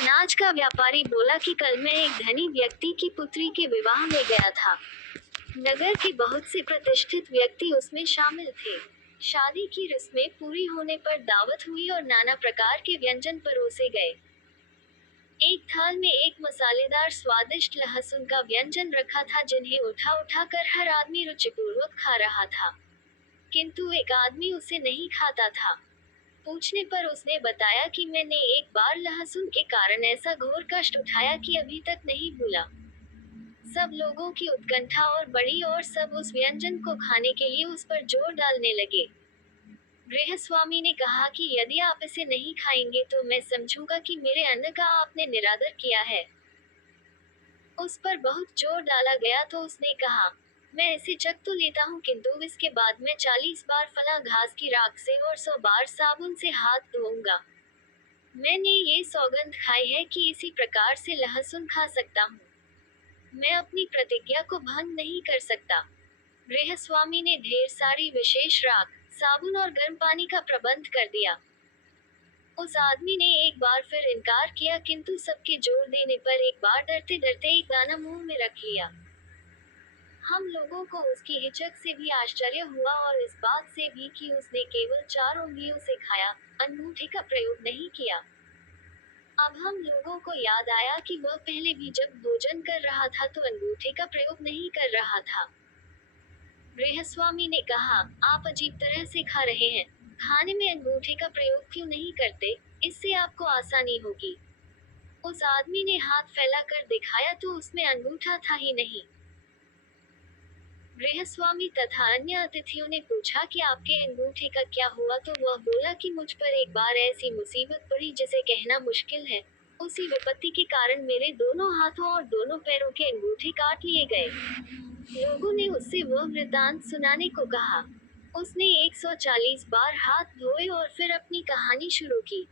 अनाज का व्यापारी बोला कि कल मैं एक धनी व्यक्ति की पुत्री के विवाह में गया था। नगर के बहुत से प्रतिष्ठित व्यक्ति उसमें शामिल थे। शादी की रस्में पूरी होने पर दावत हुई और नाना प्रकार के व्यंजन परोसे गए। एक थाल में एक मसालेदार स्वादिष्ट लहसुन का व्यंजन रखा था जिन्हें उठा उठा कर हर आदमी रुचिपूर्वक खा रहा था, किंतु एक आदमी उसे नहीं खाता था। पूछने पर उसने बताया कि मैंने एक बार लहसुन के कारण ऐसा घोर कष्ट उठाया कि अभी तक नहीं भूला। सब लोगों की उत्कंठा और बढ़ी और सब उस व्यंजन को खाने के लिए उस पर जोर डालने लगे। गृहस्वामी ने कहा कि यदि आप इसे नहीं खाएंगे तो मैं समझूंगा कि मेरे अन्न का आपने निरादर किया है। उस पर बहुत जोर डाला गया तो उसने कहा, मैं इसे चख तो लेता हूँ किंतु इसके बाद मैं 40 बार फला घास की राख से और 100 बार साबुन से हाथ धोऊंगा। मैंने ये सौगंध खाई है कि इसी प्रकार से लहसुन खा सकता हूँ। मैं अपनी प्रतिज्ञा को भंग नहीं कर सकता। गृहस्वामी ने ढेर सारी विशेष राख, साबुन और गर्म पानी का प्रबंध कर दिया। उस आदमी ने एक बार फिर इनकार किया किंतु सबके जोर देने पर एक बार डरते डरते एक दाना मुंह में रख लिया। हम लोगों को उसकी हिचक से भी आश्चर्य हुआ और इस बात से भी कि उसने केवल 4 उंगलियों से खाया, अंगूठे का प्रयोग नहीं किया। अब हम लोगों को याद आया कि वह पहले भी जब भोजन कर रहा था तो अंगूठे का प्रयोग नहीं कर रहा था। गृहस्वामी ने कहा, आप अजीब तरह से खा रहे हैं। खाने में अंगूठे का प्रयोग क्यों नहीं करते? इससे आपको आसानी होगी। उस आदमी ने हाथ फैलाकर दिखाया तो उसमें अंगूठा था ही नहीं। गृहस्वामी तथा अन्य अतिथियों ने पूछा कि आपके अंगूठे का क्या हुआ तो वह बोला कि मुझ पर एक बार ऐसी मुसीबत पड़ी जिसे कहना मुश्किल है। उसी विपत्ति के कारण मेरे दोनों हाथों और दोनों पैरों के अंगूठे काट लिए गए। लोगों ने उससे वह वृतांत सुनाने को कहा। उसने 140 बार हाथ धोए और फिर अपनी कहानी शुरू की।